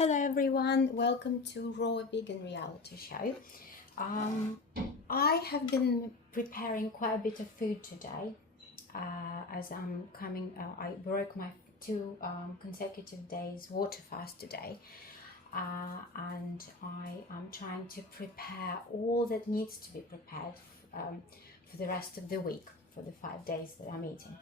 Hello everyone, welcome to Raw Vegan Reality Show. I have been preparing quite a bit of food today as I'm coming, I broke my two consecutive days water fast today and I am trying to prepare all that needs to be prepared for the rest of the week, for the 5 days that I'm eating.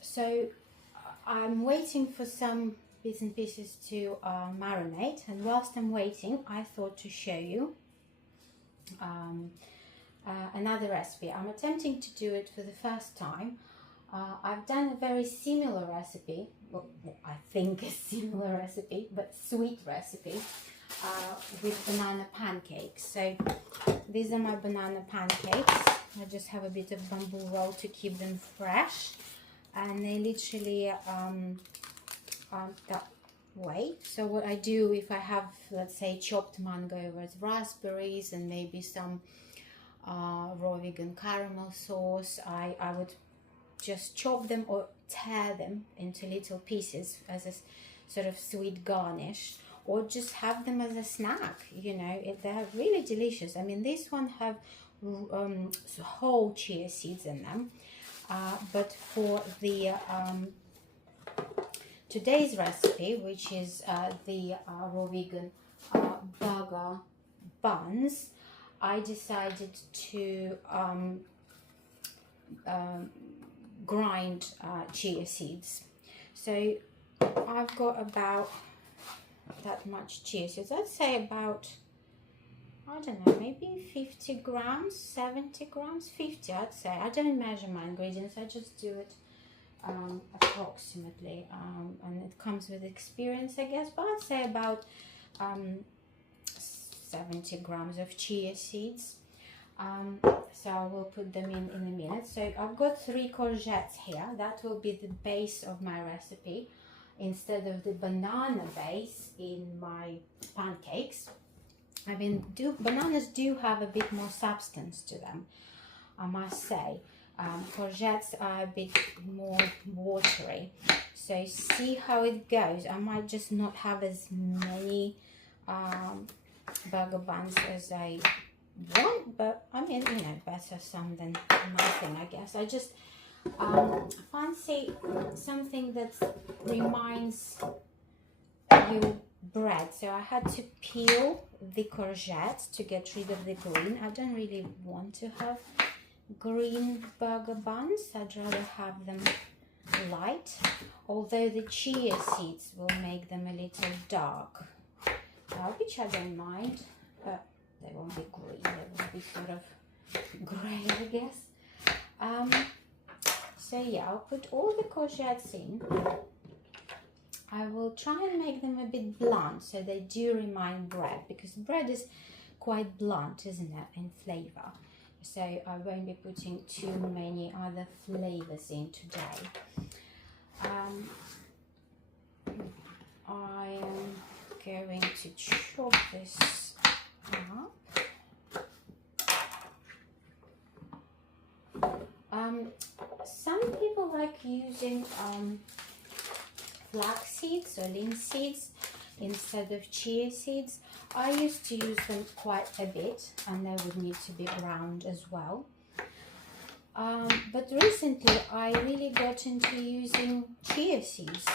So I'm waiting for some bits and pieces to marinate, and whilst I'm waiting I thought to show you another recipe. I'm attempting to do it for the first time. I've done a very similar recipe, well, I think a similar recipe, but sweet recipe with banana pancakes. So these are my banana pancakes. I just have a bit of bamboo roll to keep them fresh, and they literally that way. So what I do, if I have, let's say, chopped mango with raspberries and maybe some raw vegan caramel sauce, I would just chop them or tear them into little pieces as a sort of sweet garnish, or just have them as a snack. You know, they're really delicious. I mean, this one have whole chia seeds in them, but for the today's recipe, which is the raw vegan burger buns, I decided to grind chia seeds. So I've got about that much chia seeds. I'd say about, I don't know, maybe 50 grams, 70 grams, 50 I'd say. I don't measure my ingredients, I just do it approximately, and it comes with experience, I guess, but I'd say about 70 grams of chia seeds. So I will put them in a minute. So I've got 3 courgettes here. That will be the base of my recipe instead of the banana base in my pancakes. I mean, bananas do have a bit more substance to them, I must say. Courgettes are a bit more watery, so see how it goes. I might just not have as many burger buns as I want, but I mean, you know, better some than nothing, I guess. I just fancy something that reminds you bread, so I had to peel the courgette to get rid of the green. I don't really want to have green burger buns, I'd rather have them light, although the chia seeds will make them a little dark, which I don't mind, but they won't be green, they will be sort of grey, I guess. So yeah, I'll put all the courgettes in. I will try and make them a bit blunt so they do remind bread, because bread is quite blunt, isn't it, in flavour. So I won't be putting too many other flavors in today. I am going to chop this up. Some people like using flax seeds or linseeds instead of chia seeds. I used to use them quite a bit, and they would need to be ground as well. But recently I really got into using chia seeds.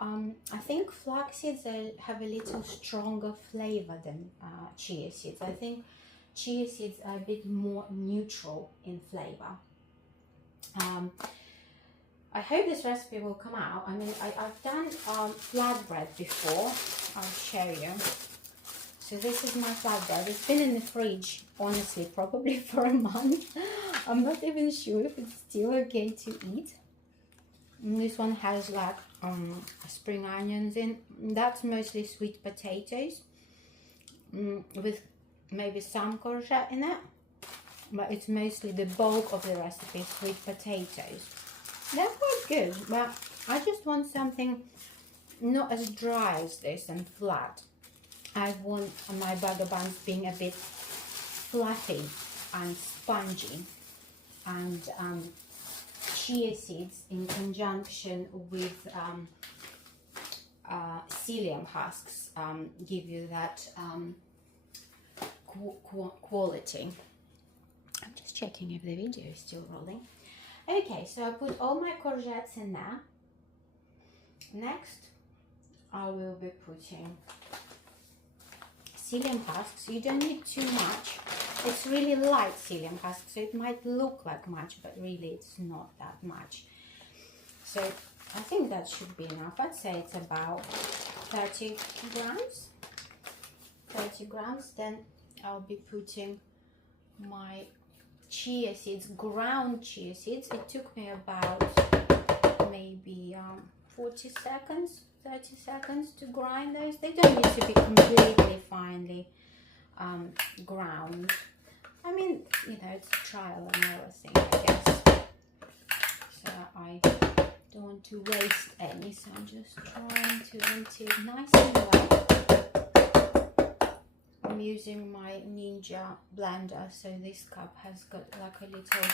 I think flax seeds have a little stronger flavor than chia seeds. I think chia seeds are a bit more neutral in flavor. I hope this recipe will come out. I mean, I've done flatbread before. I'll show you. So this is my flatbread. It's been in the fridge, honestly, probably for a month. I'm not even sure if it's still okay to eat. And this one has like spring onions in. That's mostly sweet potatoes with maybe some courgette in it. But it's mostly the bulk of the recipe, sweet potatoes. They're quite good, but I just want something not as dry as this and flat. I want my burger buns being a bit fluffy and spongy, and chia seeds in conjunction with psyllium husks give you that quality. I'm just checking if the video is still rolling. Okay, so I put all my courgettes in there. Next, I will be putting psyllium husks. You don't need too much. It's really light psyllium husks, so it might look like much, but really it's not that much. So I think that should be enough. I'd say it's about 30 grams. 30 grams. Then I'll be putting my chia seeds, ground chia seeds. It took me about maybe 40 seconds, 30 seconds to grind those. They don't need to be completely finely ground. I mean, you know, it's a trial and error thing, I guess. So I don't want to waste any, so I'm just trying to empty it nice and well. I'm using my Ninja blender, so this cup has got like a little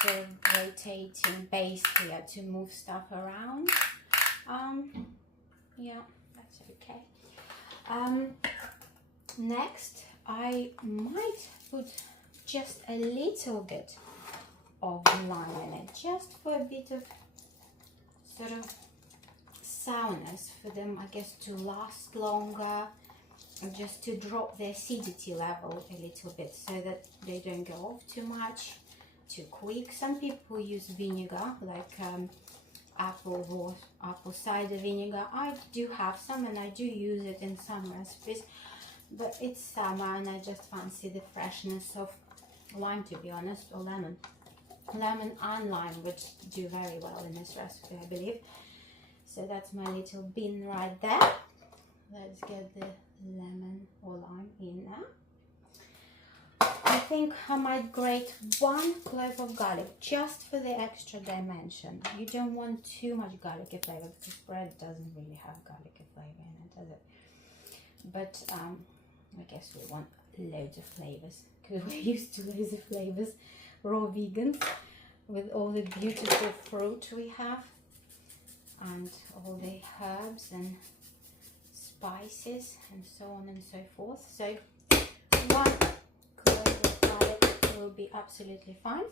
sort of rotating base here to move stuff around. Yeah, that's okay. Next, I might put just a little bit of lime in it, just for a bit of sort of sourness, for them, I guess, to last longer, and just to drop the acidity level a little bit so that they don't go off too much, too quick. Some people use vinegar, like apple cider vinegar. I do have some, and I do use it in some recipes, but it's summer and I just fancy the freshness of lime, to be honest, or lemon. Lemon and lime would do very well in this recipe, I believe. So that's my little bin right there. Let's get the lemon or lime in there. I think I might grate 1 clove of garlic just for the extra dimension. You don't want too much garlicky flavor because bread doesn't really have garlicky flavor in it, does it? But I guess we want loads of flavors because we're used to loads of flavors, raw vegans, with all the beautiful fruit we have and all the herbs and spices and so on and so forth. So 1 clove of garlic will be absolutely fine.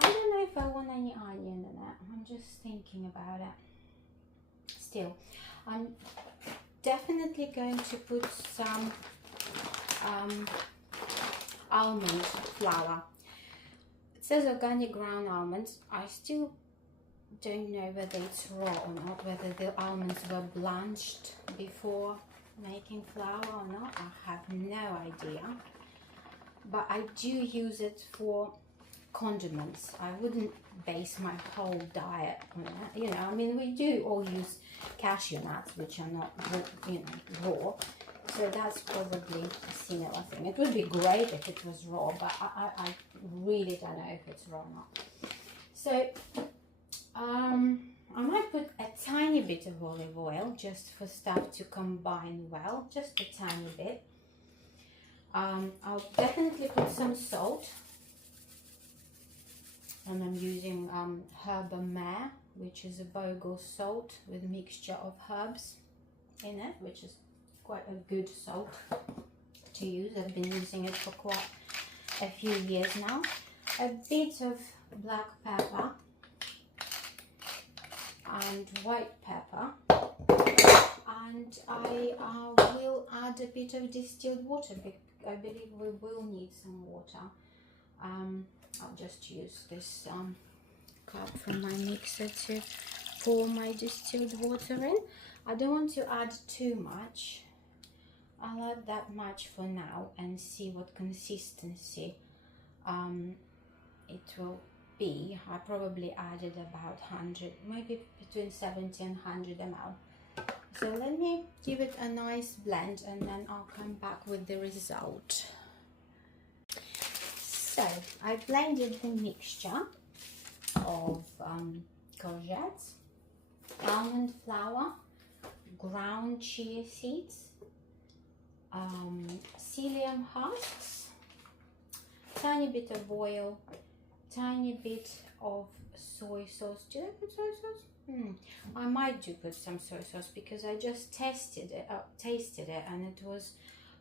I don't know if I want any onion in it. I'm just thinking about it. Still, I'm definitely going to put some almond flour. It says organic ground almonds. I still don't know whether it's raw or not, whether the almonds were blanched before making flour or not. I have no idea, but I do use it for condiments. I wouldn't base my whole diet on that, you know. I mean, we do all use cashew nuts, which are not, you know, raw, so that's probably a similar thing. It would be great if it was raw, but I really don't know if it's raw or not. So I might put a tiny bit of olive oil just for stuff to combine well, just a tiny bit. I'll definitely put some salt, and I'm using herba mare, which is a bogle salt with a mixture of herbs in it, which is quite a good salt to use. I've been using it for quite a few years now. A bit of black pepper and white pepper, and I will add a bit of distilled water. I believe we will need some water. I'll just use this cup from my mixer to pour my distilled water in. I don't want to add too much. I'll add that much for now and see what consistency it will be. I probably added about 100, maybe between 70 and 100 ml. So let me give it a nice blend and then I'll come back with the result. So I blended the mixture of courgettes, almond flour, ground chia seeds, psyllium husks, tiny bit of oil, tiny bit of soy sauce. Did I put soy sauce? I might do put some soy sauce because I just tasted it and it was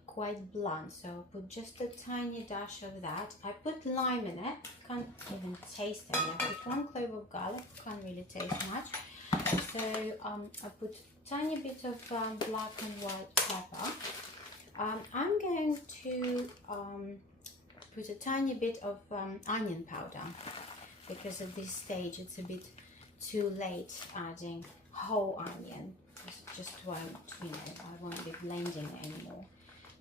quite blunt, so I'll put just a tiny dash of that. I put lime in it, can't even taste any. I put 1 clove of garlic, can't really taste much. So I put tiny bit of black and white pepper. I'm going to put a tiny bit of onion powder because at this stage it's a bit too late adding whole onion. It just won't, you know, I won't be blending anymore.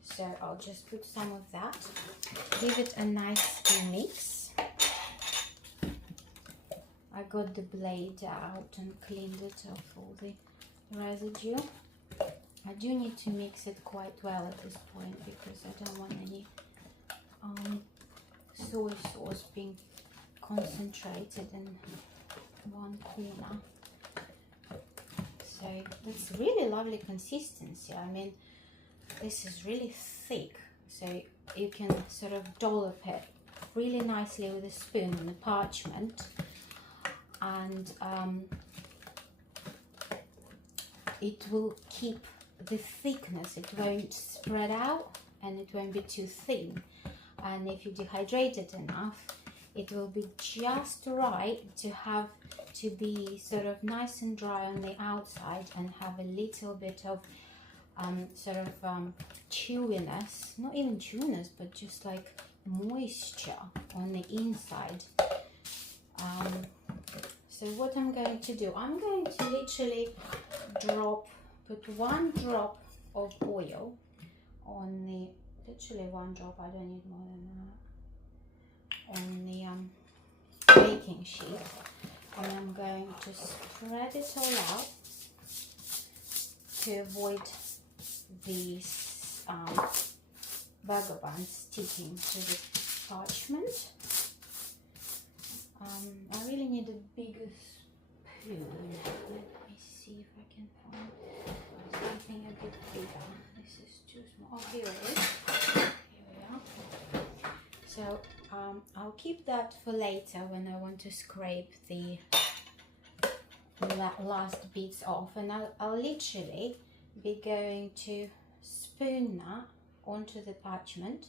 So I'll just put some of that, give it a nice mix. I got the blade out and cleaned it off all the residue. I do need to mix it quite well at this point because I don't want any soy sauce being concentrated in one corner. So it's really lovely consistency. I mean, this is really thick, so you can sort of dollop it really nicely with a spoon on the parchment, and it will keep the thickness. It won't spread out and it won't be too thin, and if you dehydrate it enough, it will be just right to be sort of nice and dry on the outside and have a little bit of chewiness, not even chewiness, but just like moisture on the inside. So what I'm going to do, I'm going to literally put 1 drop of oil on the, literally 1 drop, I don't need more than that, on the baking sheet, and I'm going to spread it all out to avoid these burger buns sticking to the parchment. I really need a bigger spoon. Let me see if I can find something a bit bigger. This is too small. Oh, here it is. Here we are. So I'll keep that for later when I want to scrape the last bits off, and I'll literally be going to spoon that onto the parchment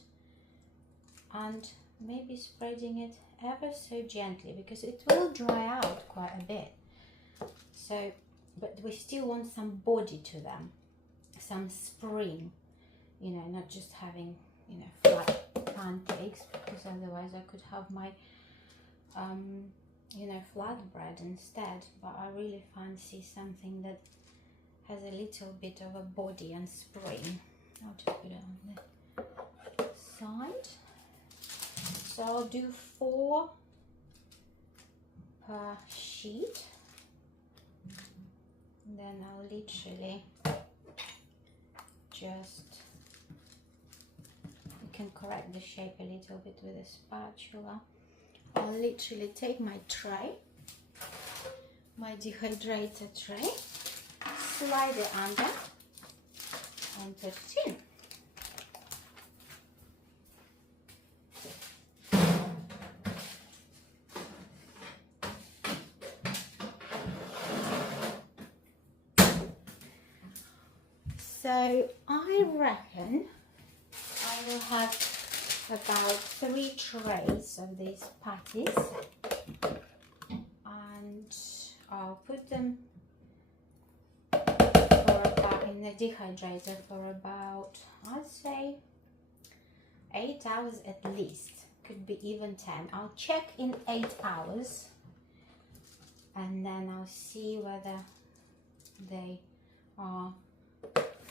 and maybe spreading it ever so gently because it will dry out quite a bit. So, but we still want some body to them, some spring, you know, not just having, you know, flat pancakes, because otherwise I could have my you know, flatbread instead. But I really fancy something that has a little bit of a body and spring. I'll just put it on the side. So I'll do 4 per sheet. And then I'll literally just, you can correct the shape a little bit with a spatula. I'll literally take my tray, my dehydrator tray, slide it under and put it in. So I reckon I will have about 3 trays of these patties, and I'll put them for about in the dehydrator for about, I'd say 8 hours at least, could be even 10. I'll check in 8 hours and then I'll see whether they are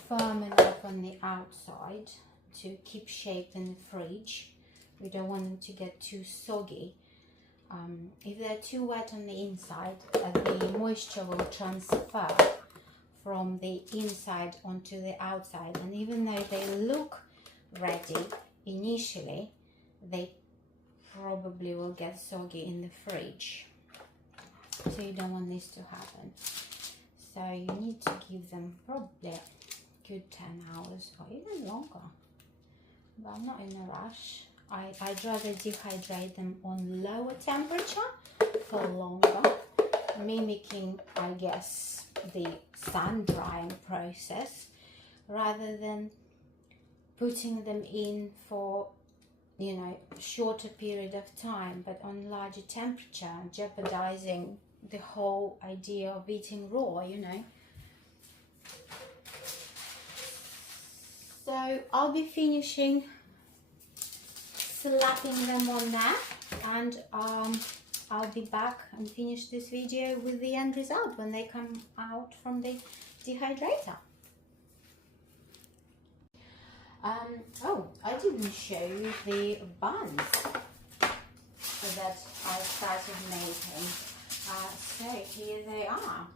firm enough on the outside to keep shape in the fridge. We don't want them to get too soggy. If they're too wet on the inside, the moisture will transfer from the inside onto the outside, and even though they look ready initially, they probably will get soggy in the fridge. So you don't want this to happen. So you need to give them probably a good 10 hours or even longer. But I'm not in a rush. I'd rather dehydrate them on lower temperature for longer mimicking, I guess, the sun drying process, rather than putting them in for, you know, shorter period of time but on larger temperature, jeopardizing the whole idea of eating raw, you know. So I'll be finishing slapping them on there, and I'll be back and finish this video with the end result when they come out from the dehydrator. Oh, I didn't show you the buns that I started making. So here they are.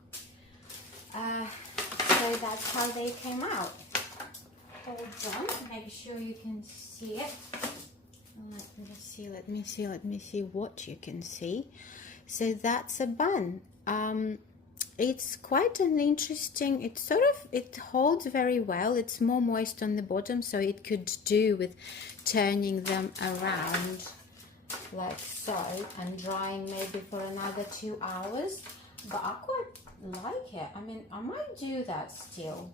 So that's how they came out. Hold on, make sure you can see it. Let me see what you can see. So that's a bun. It's quite an interesting, it holds very well. It's more moist on the bottom, so it could do with turning them around like so and drying maybe for another 2 hours. But I quite like it. I mean, I might do that still.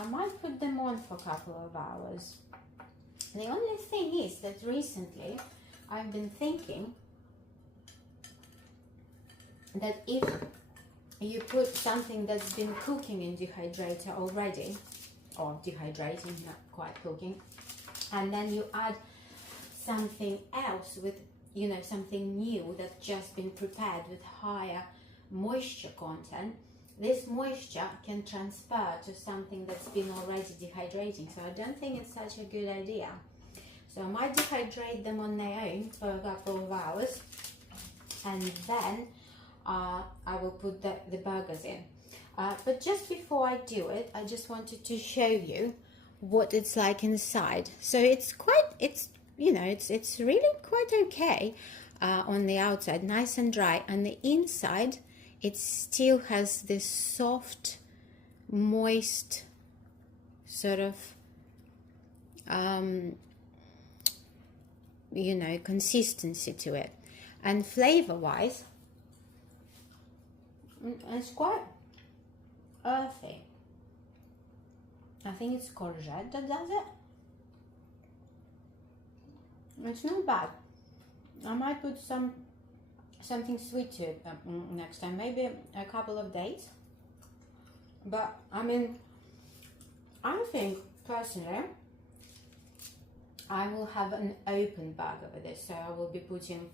I might put them on for a couple of hours. The only thing is that recently I've been thinking that if you put something that's been cooking in dehydrator already, or dehydrating, not quite cooking, and then you add something else with, you know, something new that's just been prepared with higher moisture content, this moisture can transfer to something that's been already dehydrating. So I don't think it's such a good idea. So I might dehydrate them on their own for a couple of hours, and then I will put the burgers in. But just before I do it, I just wanted to show you what it's like inside. So it's really quite okay on the outside, nice and dry, and the inside it still has this soft, moist sort of you know, consistency to it. And flavor wise, it's quite earthy. I think it's courgette that does it. It's not bad. I might put something sweet to it next time, maybe a couple of days. But I mean, I think personally I will have an open burger with this. So I will be putting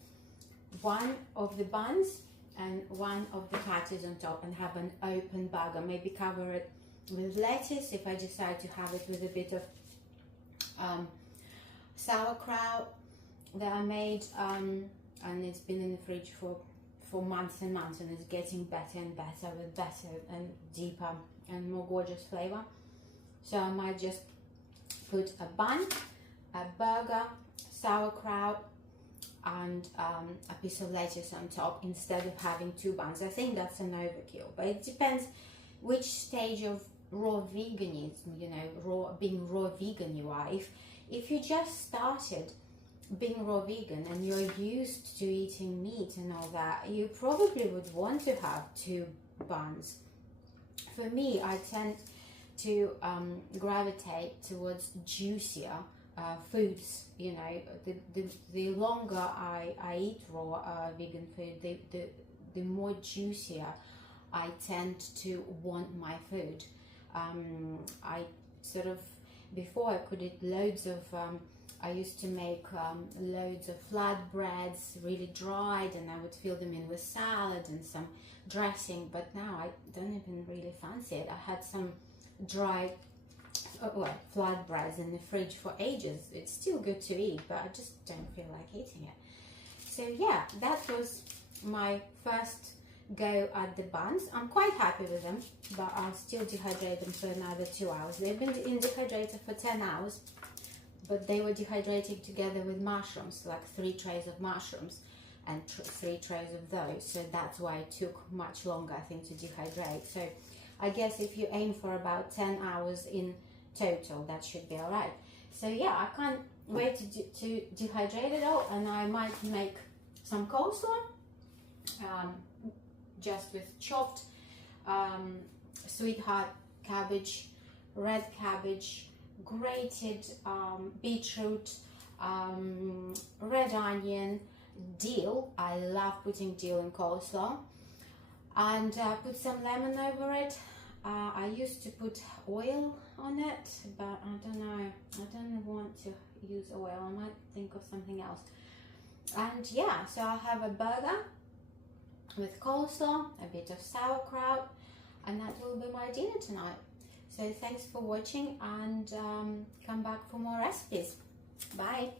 one of the buns and one of the patties on top and have an open burger. Maybe cover it with lettuce if I decide to have it with a bit of sauerkraut that I made, and it's been in the fridge for months and months, and it's getting better and better with better and deeper and more gorgeous flavor. So I might just put a bun, a burger, sauerkraut, and a piece of lettuce on top instead of having 2 buns. I think that's an overkill, but it depends which stage of raw veganism, you know, being raw vegan you are. If you just started being raw vegan and you're used to eating meat and all that, you probably would want to have 2 buns. For me, I tend to gravitate towards juicier foods. You know, the longer I eat raw vegan food, the more juicier I tend to want my food. I sort of, before I could eat loads of, I used to make loads of flatbreads, really dried, and I would fill them in with salad and some dressing, but now I don't even really fancy it. I had some dried flatbreads in the fridge for ages. It's still good to eat, but I just don't feel like eating it. So yeah, that was my first go at the buns. I'm quite happy with them, but I'll still dehydrate them for another 2 hours. They've been in dehydrator for 10 hours, but they were dehydrating together with mushrooms, like 3 trays of mushrooms and 3 trays of those. So that's why it took much longer, I think, to dehydrate. So I guess if you aim for about 10 hours in total, that should be all right. So yeah, I can't wait to dehydrate it all, and I might make some coleslaw, just with chopped sweetheart cabbage, red cabbage, grated beetroot, red onion, dill. I love putting dill in coleslaw, and put some lemon over it. I used to put oil on it, but I don't know, I don't want to use oil. I might think of something else. And yeah, so I have a burger with coleslaw, a bit of sauerkraut, and that will be my dinner tonight. So thanks for watching, and come back for more recipes. Bye.